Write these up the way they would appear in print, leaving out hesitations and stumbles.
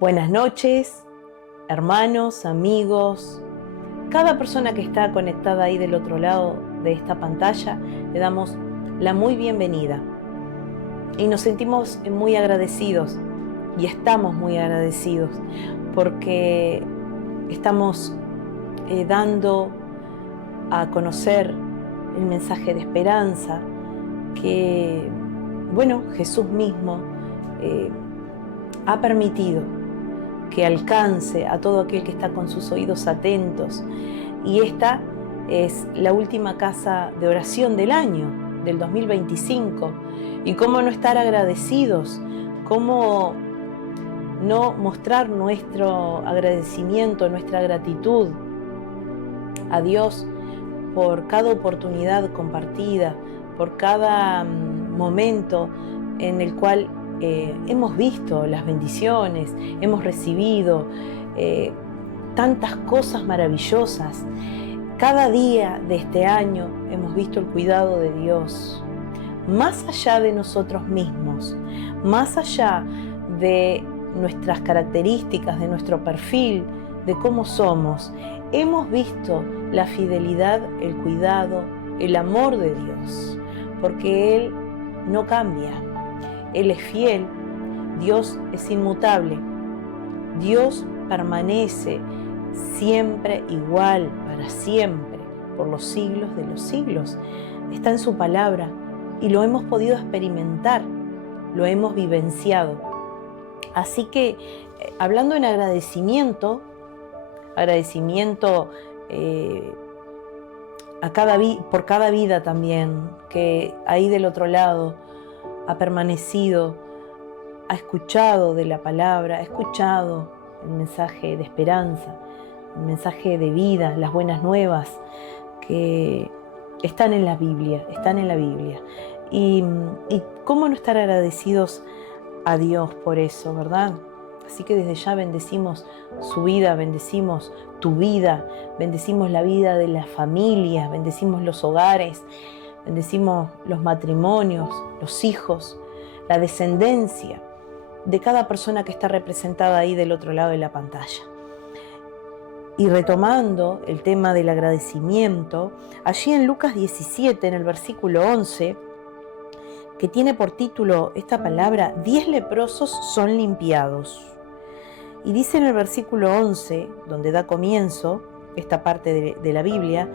Buenas noches, hermanos, amigos, cada persona que está conectada ahí del otro lado de esta pantalla, le damos la muy bienvenida. Y nos sentimos muy agradecidos y estamos muy agradecidos porque estamos dando a conocer el mensaje de esperanza que, Jesús mismo ha permitido que alcance a todo aquel que está con sus oídos atentos. Y esta es la última casa de oración del año, del 2025. Y cómo no estar agradecidos, cómo no mostrar nuestro agradecimiento, nuestra gratitud a Dios por cada oportunidad compartida, por cada momento en el cual hemos visto las bendiciones, hemos recibido tantas cosas maravillosas. Cada día de este año hemos visto el cuidado de Dios, más allá de nosotros mismos, más allá de nuestras características, de nuestro perfil, de cómo somos. Hemos visto la fidelidad, el cuidado, el amor de Dios, porque Él no cambia. Él es fiel, Dios es inmutable, Dios permanece siempre igual, para siempre, por los siglos de los siglos. Está en su palabra y lo hemos podido experimentar, lo hemos vivenciado. Así que, hablando en agradecimiento por cada vida también, que ahí del otro lado ha permanecido, ha escuchado de la palabra, ha escuchado el mensaje de esperanza, el mensaje de vida, las buenas nuevas que están en la Biblia, Y cómo no estar agradecidos a Dios por eso, ¿verdad? Así que desde ya bendecimos su vida, bendecimos tu vida, bendecimos la vida de las familias, bendecimos los hogares, bendecimos los matrimonios, los hijos, la descendencia de cada persona que está representada ahí del otro lado de la pantalla. Y retomando el tema del agradecimiento, allí en Lucas 17, en el versículo 11, que tiene por título esta palabra, 10 leprosos son limpiados. Y dice en el versículo 11, donde da comienzo esta parte de la Biblia,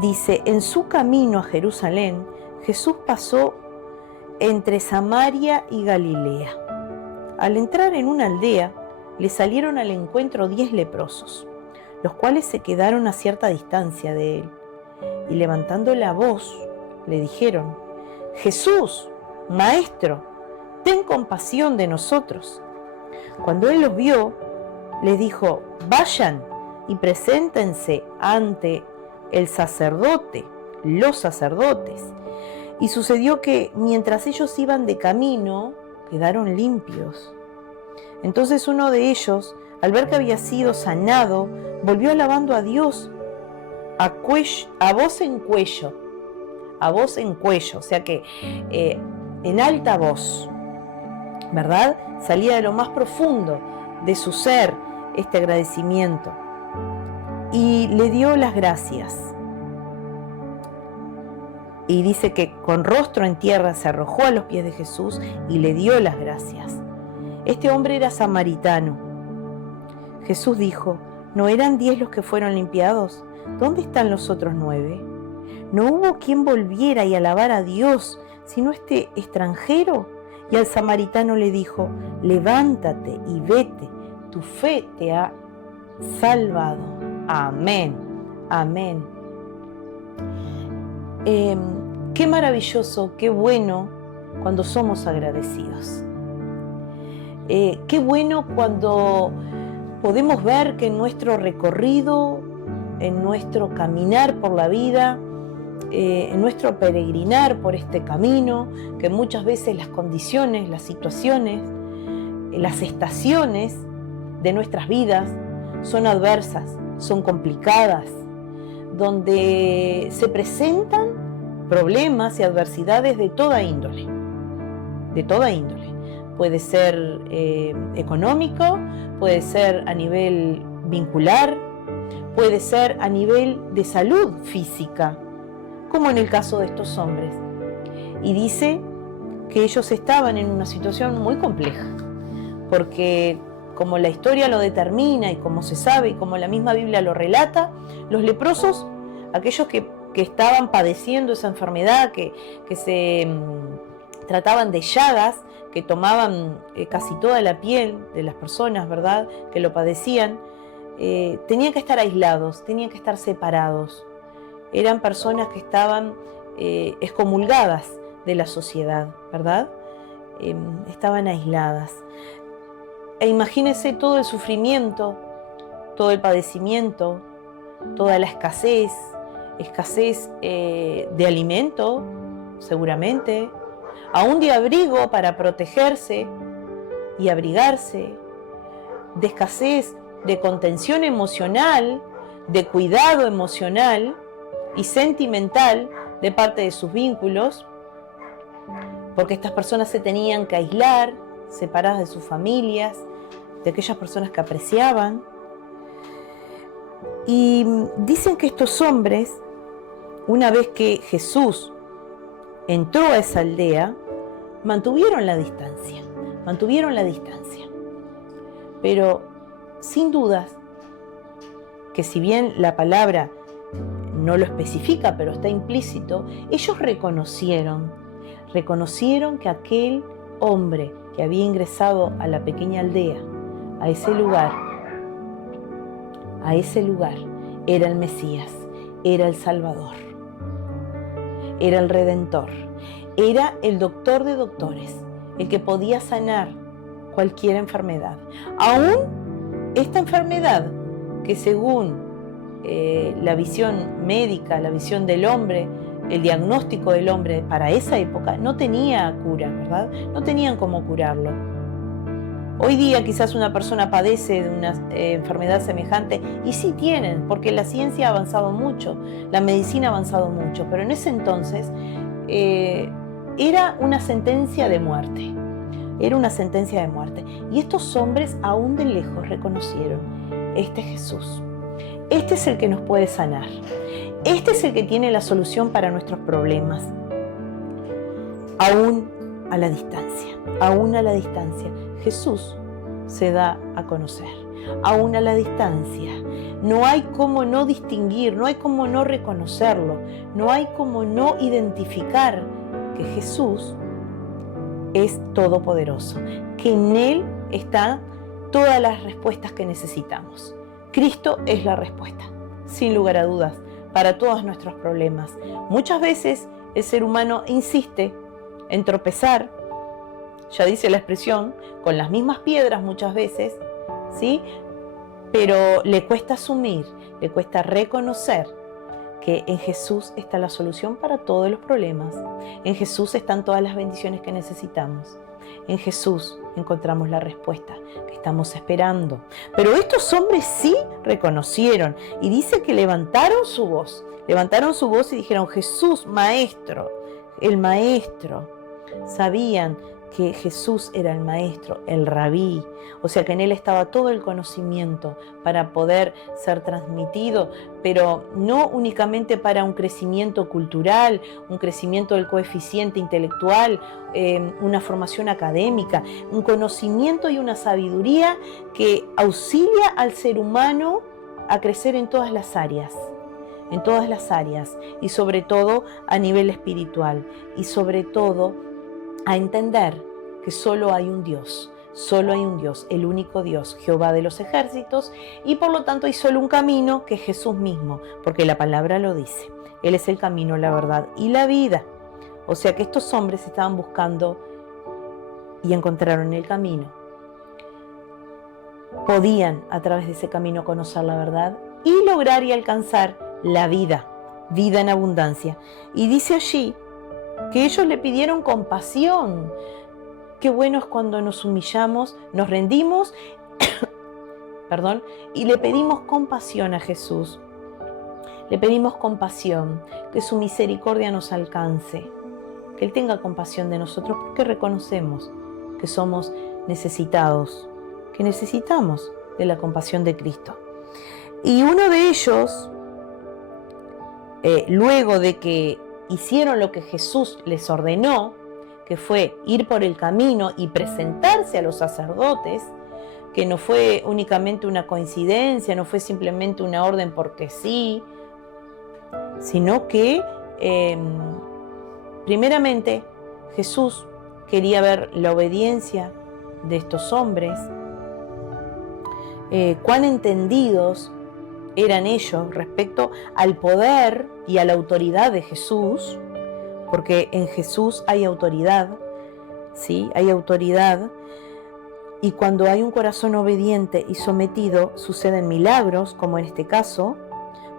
dice, en su camino a Jerusalén, Jesús pasó entre Samaria y Galilea. Al entrar en una aldea, le salieron al encuentro 10 leprosos, los cuales se quedaron a cierta distancia de él. Y levantando la voz, le dijeron, Jesús, Maestro, ten compasión de nosotros. Cuando él los vio, les dijo, vayan y preséntense ante los sacerdotes. Y sucedió que mientras ellos iban de camino, quedaron limpios. Entonces uno de ellos, al ver que había sido sanado, volvió alabando a Dios a voz en cuello, o sea que en alta voz, ¿verdad? Salía de lo más profundo de su ser este agradecimiento y le dio las gracias. Y dice que con rostro en tierra se arrojó a los pies de Jesús y le dio las gracias. Este hombre era samaritano. Jesús dijo, ¿no eran 10 los que fueron limpiados? ¿Dónde están los otros 9? No hubo quien volviera y alabara a Dios, sino este extranjero. Y al samaritano le dijo, levántate y vete, tu fe te ha salvado. Amén, amén. Qué maravilloso, qué bueno cuando somos agradecidos. Qué bueno cuando podemos ver que en nuestro recorrido, en nuestro caminar por la vida, en nuestro peregrinar por este camino, que muchas veces las condiciones, las situaciones, las estaciones de nuestras vidas son adversas, son complicadas, donde se presentan problemas y adversidades de toda índole, puede ser económico, puede ser a nivel vincular, puede ser a nivel de salud física, como en el caso de estos hombres. Y dice que ellos estaban en una situación muy compleja, porque como la historia lo determina y como se sabe y como la misma Biblia lo relata, los leprosos, aquellos que estaban padeciendo esa enfermedad, que se trataban de llagas, que tomaban casi toda la piel de las personas, ¿verdad?, que lo padecían, tenían que estar aislados, tenían que estar separados. Eran personas que estaban excomulgadas de la sociedad, ¿verdad? Estaban aisladas. E imagínense todo el sufrimiento, todo el padecimiento, toda la escasez de alimento, seguramente, aún de abrigo para protegerse y abrigarse, de escasez de contención emocional, de cuidado emocional y sentimental de parte de sus vínculos, porque estas personas se tenían que aislar, separadas de sus familias, de aquellas personas que apreciaban. Y dicen que estos hombres, una vez que Jesús entró a esa aldea, mantuvieron la distancia. Pero sin dudas que si bien la palabra no lo especifica, pero está implícito, ellos reconocieron que aquel hombre que había ingresado a la pequeña aldea, a ese lugar, era el Mesías, era el Salvador, era el Redentor, era el doctor de doctores, el que podía sanar cualquier enfermedad. Aún esta enfermedad que según la visión médica, la visión del hombre, el diagnóstico del hombre para esa época no tenía cura, ¿verdad? No tenían cómo curarlo. Hoy día quizás una persona padece de una enfermedad semejante y sí tienen, porque la ciencia ha avanzado mucho, la medicina ha avanzado mucho, pero en ese entonces era una sentencia de muerte. Y estos hombres aún de lejos reconocieron, este es Jesús. Este es el que nos puede sanar. Este es el que tiene la solución para nuestros problemas. Aún a la distancia, Jesús se da a conocer. Aún a la distancia. No hay cómo no distinguir, no hay cómo no reconocerlo, no hay cómo no identificar que Jesús es todopoderoso, que en Él están todas las respuestas que necesitamos. Cristo es la respuesta, sin lugar a dudas, para todos nuestros problemas. Muchas veces el ser humano insiste en tropezar, ya dice la expresión, con las mismas piedras muchas veces, ¿sí? Pero le cuesta asumir, le cuesta reconocer que en Jesús está la solución para todos los problemas. En Jesús están todas las bendiciones que necesitamos. En Jesús encontramos la respuesta que estamos esperando. Pero estos hombres sí reconocieron y dice que levantaron su voz y dijeron, Jesús, Maestro, el Maestro. Sabían que Jesús era el Maestro, el Rabí, o sea que en Él estaba todo el conocimiento para poder ser transmitido, pero no únicamente para un crecimiento cultural, un crecimiento del coeficiente intelectual, una formación académica, un conocimiento y una sabiduría que auxilia al ser humano a crecer en todas las áreas, y sobre todo a nivel espiritual, y sobre todo a entender que solo hay un Dios, el único Dios, Jehová de los ejércitos, y por lo tanto hay solo un camino, que es Jesús mismo, porque la palabra lo dice. Él es el camino, la verdad y la vida. O sea que estos hombres estaban buscando y encontraron el camino. Podían a través de ese camino conocer la verdad y lograr y alcanzar la vida en abundancia. Y dice allí que ellos le pidieron compasión. Qué bueno es cuando nos humillamos, nos rendimos y le pedimos compasión a Jesús. Le pedimos compasión, que su misericordia nos alcance, que Él tenga compasión de nosotros porque reconocemos que somos necesitados, que necesitamos de la compasión de Cristo. Y uno de ellos, luego de que hicieron lo que Jesús les ordenó, que fue ir por el camino y presentarse a los sacerdotes, que no fue únicamente una coincidencia, no fue simplemente una orden porque sí, sino que primeramente Jesús quería ver la obediencia de estos hombres, cuán entendidos eran ellos respecto al poder y a la autoridad de Jesús, porque en Jesús hay autoridad, ¿sí? Hay autoridad. Y cuando hay un corazón obediente y sometido, suceden milagros, como en este caso,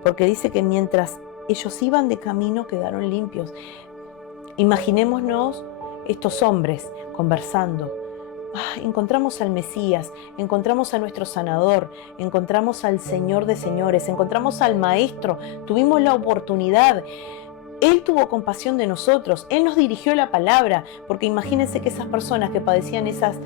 porque dice que mientras ellos iban de camino quedaron limpios. Imaginémonos estos hombres conversando. Encontramos al Mesías, encontramos a nuestro sanador, encontramos al Señor de señores, encontramos al Maestro, tuvimos la oportunidad. Él tuvo compasión de nosotros, Él nos dirigió la palabra, porque imagínense que esas personas que padecían esas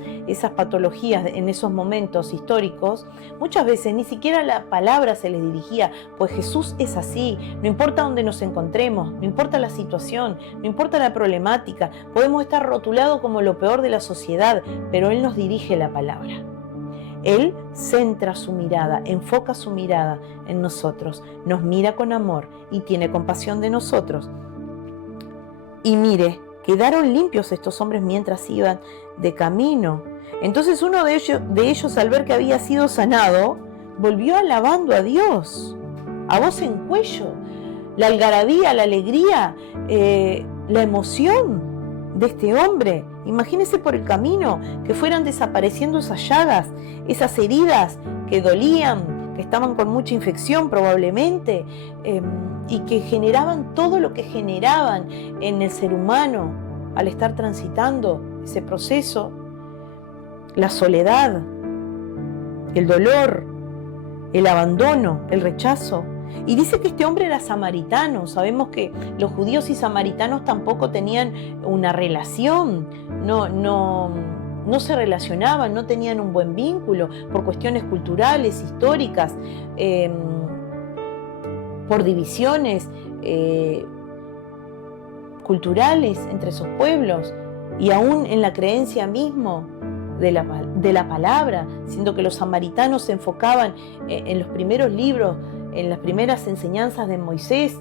patologías en esos momentos históricos, muchas veces ni siquiera la palabra se les dirigía, pues Jesús es así, no importa dónde nos encontremos, no importa la situación, no importa la problemática, podemos estar rotulados como lo peor de la sociedad, pero Él nos dirige la palabra. Él centra su mirada, enfoca su mirada en nosotros, nos mira con amor y tiene compasión de nosotros. Y mire, quedaron limpios estos hombres mientras iban de camino. Entonces uno de ellos al ver que había sido sanado, volvió alabando a Dios, a voz en cuello. La algarabía, la alegría, la emoción de este hombre. Imagínense por el camino que fueran desapareciendo esas llagas, esas heridas que dolían, que estaban con mucha infección probablemente, y que generaban todo lo que generaban en el ser humano al estar transitando ese proceso, la soledad, el dolor, el abandono, el rechazo. Y dice que este hombre era samaritano. Sabemos que los judíos y samaritanos tampoco tenían una relación, no se relacionaban, no tenían un buen vínculo por cuestiones culturales, históricas, por divisiones culturales entre esos pueblos y aún en la creencia mismo de la palabra, siendo que los samaritanos se enfocaban en los primeros libros, en las primeras enseñanzas de Moisés,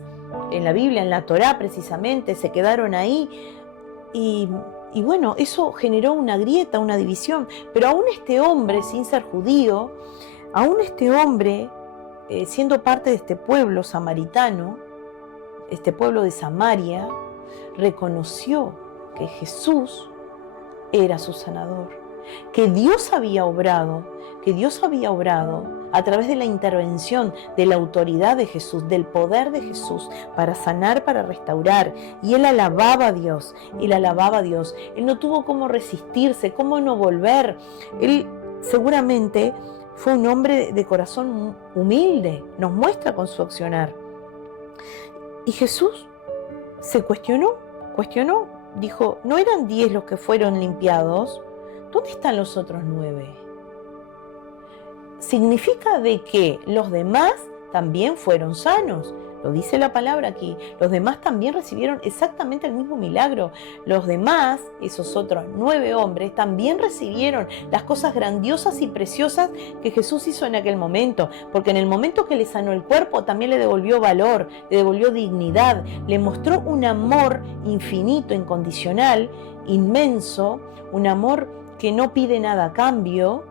en la Biblia, en la Torá precisamente, se quedaron ahí y bueno, eso generó una grieta, una división, pero aún este hombre, sin ser judío, aún este hombre, siendo parte de este pueblo samaritano, este pueblo de Samaria, reconoció que Jesús era su sanador, que Dios había obrado a través de la intervención, de la autoridad de Jesús, del poder de Jesús para sanar, para restaurar. Y él alababa a Dios, Él no tuvo cómo resistirse, cómo no volver. Él seguramente fue un hombre de corazón humilde, nos muestra con su accionar. Y Jesús se cuestionó, dijo, ¿no eran 10 los que fueron limpiados? ¿Dónde están los otros 9? Significa de que los demás también fueron sanos. Lo dice la palabra aquí. Los demás también recibieron exactamente el mismo milagro. Los demás, esos otros 9 hombres, también recibieron las cosas grandiosas y preciosas que Jesús hizo en aquel momento. Porque en el momento que le sanó el cuerpo, también le devolvió valor, le devolvió dignidad, le mostró un amor infinito, incondicional, inmenso, un amor que no pide nada a cambio,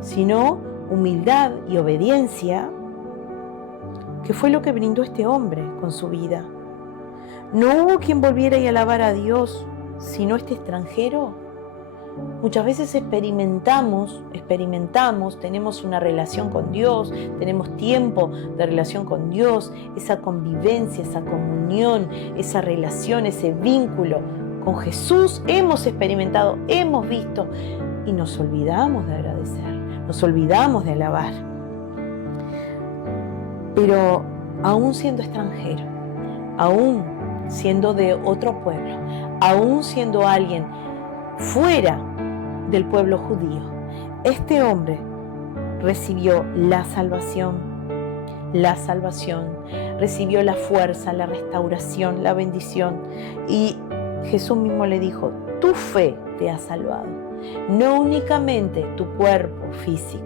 sino humildad y obediencia, que fue lo que brindó este hombre con su vida. No hubo quien volviera y alabara a Dios, sino este extranjero. Muchas veces experimentamos, tenemos una relación con Dios, tenemos tiempo de relación con Dios, esa convivencia, esa comunión, esa relación, ese vínculo con Jesús hemos experimentado, hemos visto y nos olvidamos de agradecer, nos olvidamos de alabar. Pero aún siendo extranjero, aún siendo de otro pueblo, aún siendo alguien fuera del pueblo judío. Este hombre recibió la salvación, recibió la fuerza, la restauración, la bendición. Y Jesús mismo le dijo, tu fe te ha salvado. No únicamente tu cuerpo físico,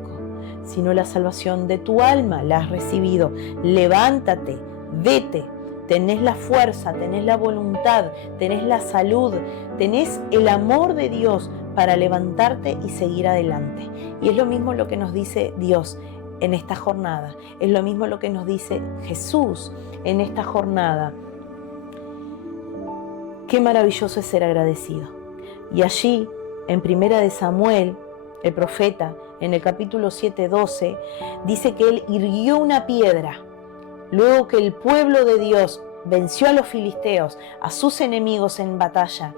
sino la salvación de tu alma la has recibido. Levántate, vete, tenés la fuerza, tenés la voluntad, tenés la salud, tenés el amor de Dios para levantarte y seguir adelante. Y es lo mismo lo que nos dice Dios en esta jornada, es lo mismo lo que nos dice Jesús en esta jornada. Qué maravilloso es ser agradecido. Y allí, en Primera de Samuel, el profeta, en el capítulo 7:12, dice que él irguió una piedra, luego que el pueblo de Dios venció a los filisteos, a sus enemigos en batalla.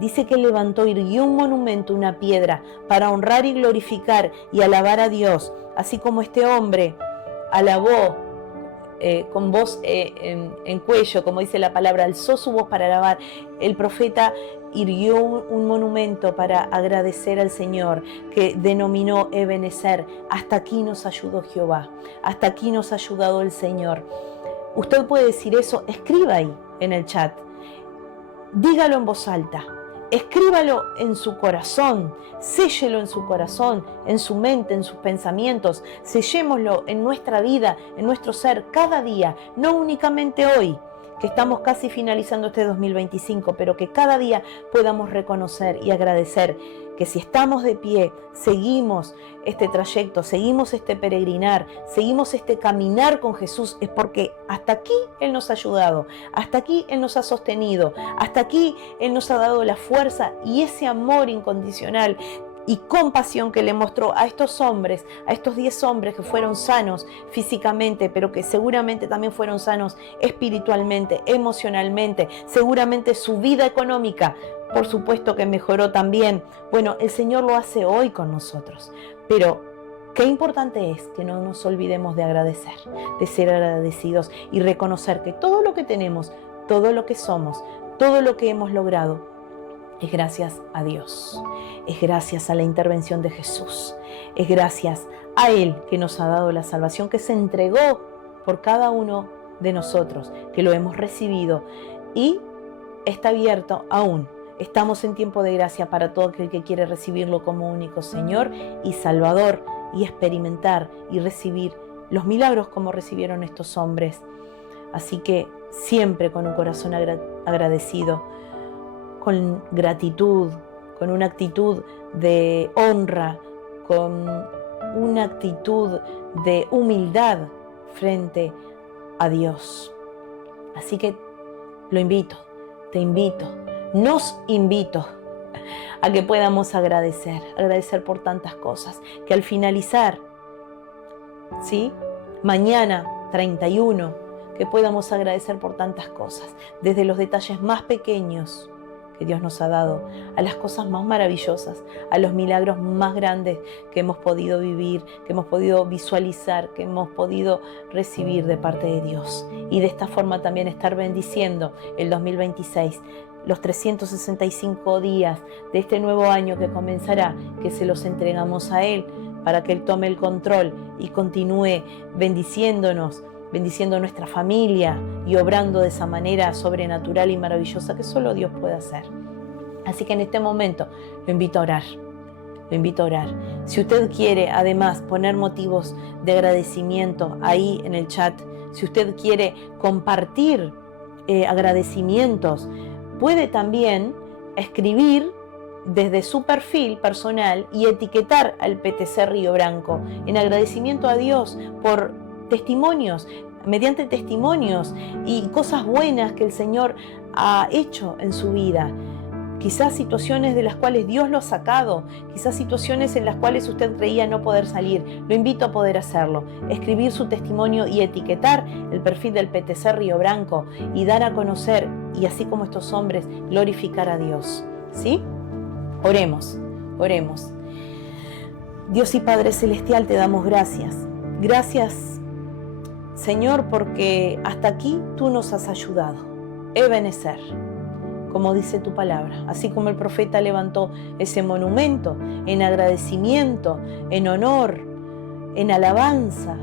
Dice que él levantó, irguió un monumento, una piedra, para honrar y glorificar y alabar a Dios, así como este hombre alabó con voz en cuello, como dice la palabra, alzó su voz para alabar. El profeta irguió un monumento para agradecer al Señor, que denominó Ebenezer. Hasta aquí nos ayudó Jehová, hasta aquí nos ha ayudado el Señor. Usted puede decir eso, escriba ahí en el chat, dígalo en voz alta, escríbalo en su corazón, séllelo en su corazón, en su mente, en sus pensamientos, sellémoslo en nuestra vida, en nuestro ser, cada día, no únicamente hoy, que estamos casi finalizando este 2025, pero que cada día podamos reconocer y agradecer que si estamos de pie, seguimos este trayecto, seguimos este peregrinar, seguimos este caminar con Jesús, es porque hasta aquí Él nos ha ayudado, hasta aquí Él nos ha sostenido, hasta aquí Él nos ha dado la fuerza y ese amor incondicional y compasión que le mostró a estos hombres, a estos 10 hombres que fueron sanos físicamente, pero que seguramente también fueron sanos espiritualmente, emocionalmente, seguramente su vida económica, por supuesto que mejoró también. Bueno, el Señor lo hace hoy con nosotros, pero qué importante es que no nos olvidemos de agradecer, de ser agradecidos y reconocer que todo lo que tenemos, todo lo que somos, todo lo que hemos logrado, es gracias a Dios, es gracias a la intervención de Jesús, es gracias a Él que nos ha dado la salvación, que se entregó por cada uno de nosotros, que lo hemos recibido y está abierto aún. Estamos en tiempo de gracia para todo aquel que quiere recibirlo como único Señor y Salvador y experimentar y recibir los milagros como recibieron estos hombres. Así que siempre con un corazón agradecido, con gratitud, con una actitud de honra, con una actitud de humildad frente a Dios. Así que lo invito, te invito, nos invito a que podamos agradecer por tantas cosas, que al finalizar, ¿sí? Mañana 31, que podamos agradecer por tantas cosas, desde los detalles más pequeños que Dios nos ha dado, a las cosas más maravillosas, a los milagros más grandes que hemos podido vivir, que hemos podido visualizar, que hemos podido recibir de parte de Dios. Y de esta forma también estar bendiciendo el 2026, los 365 días de este nuevo año que comenzará, que se los entregamos a Él para que Él tome el control y continúe bendiciéndonos, bendiciendo a nuestra familia y obrando de esa manera sobrenatural y maravillosa que solo Dios puede hacer. Así que en este momento lo invito a orar. Lo invito a orar. Si usted quiere además poner motivos de agradecimiento ahí en el chat, si usted quiere compartir agradecimientos, puede también escribir desde su perfil personal y etiquetar al PTC Río Branco en agradecimiento a Dios por testimonios, mediante testimonios y cosas buenas que el Señor ha hecho en su vida. Quizás situaciones de las cuales Dios lo ha sacado, quizás situaciones en las cuales usted creía no poder salir. Lo invito a poder hacerlo, escribir su testimonio y etiquetar el perfil del PTC Río Branco y dar a conocer, y así como estos hombres, glorificar a Dios. ¿Sí? Oremos, oremos. Dios y Padre Celestial, te damos gracias. Gracias, Señor, porque hasta aquí tú nos has ayudado. Ebenezer. como dice tu palabra, así como el profeta levantó ese monumento en agradecimiento, en honor, en alabanza,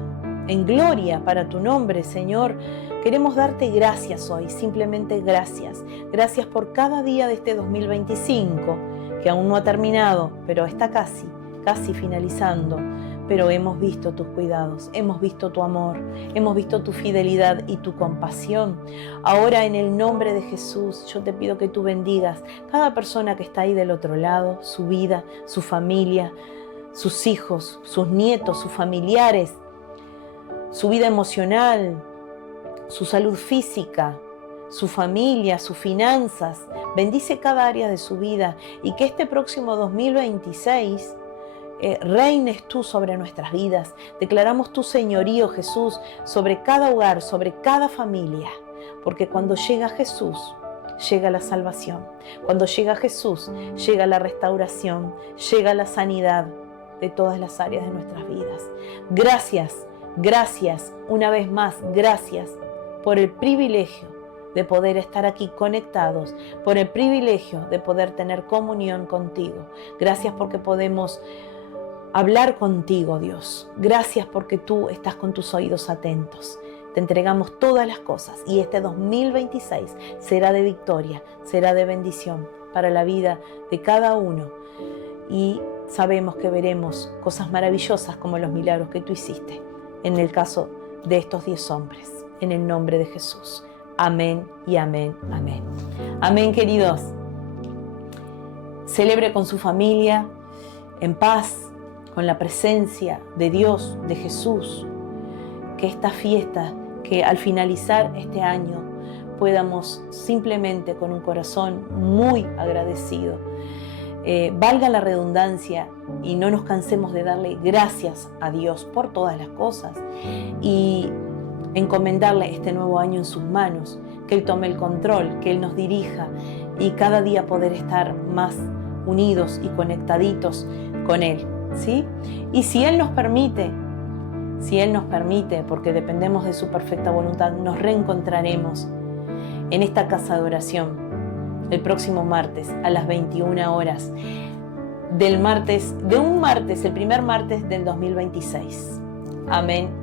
en gloria para tu nombre, Señor. Queremos darte gracias hoy, simplemente gracias. Gracias por cada día de este 2025, que aún no ha terminado, pero está casi finalizando. Pero hemos visto tus cuidados, hemos visto tu amor, hemos visto tu fidelidad y tu compasión. Ahora, en el nombre de Jesús, yo te pido que tú bendigas cada persona que está ahí del otro lado, su vida, su familia, sus hijos, sus nietos, sus familiares, su vida emocional, su salud física, su familia, sus finanzas. Bendice cada área de su vida y que este próximo 2026 reines tú sobre nuestras vidas. Declaramos tu señorío, Jesús, sobre cada hogar, sobre cada familia, porque cuando llega Jesús, llega la salvación. Cuando llega Jesús, llega la restauración, llega la sanidad de todas las áreas de nuestras vidas. Gracias, una vez más, gracias por el privilegio de poder estar aquí conectados, por el privilegio de poder tener comunión contigo. Gracias porque podemos hablar contigo, Dios. Gracias porque tú estás con tus oídos atentos. Te entregamos todas las cosas y este 2026 será de victoria, será de bendición para la vida de cada uno. Y sabemos que veremos cosas maravillosas como los milagros que tú hiciste en el caso de estos 10 hombres. En el nombre de Jesús. Amén y amén, amén. Amén, queridos. Celebre con su familia en paz, con la presencia de Dios, de Jesús. Que esta fiesta, que al finalizar este año podamos simplemente con un corazón muy agradecido, valga la redundancia, y no nos cansemos de darle gracias a Dios por todas las cosas y encomendarle este nuevo año en sus manos, que Él tome el control, que Él nos dirija y cada día poder estar más unidos y conectaditos con Él, ¿sí? Y si Él nos permite, porque dependemos de su perfecta voluntad, nos reencontraremos en esta casa de oración el próximo martes a las 21 horas el primer martes del 2026. Amén.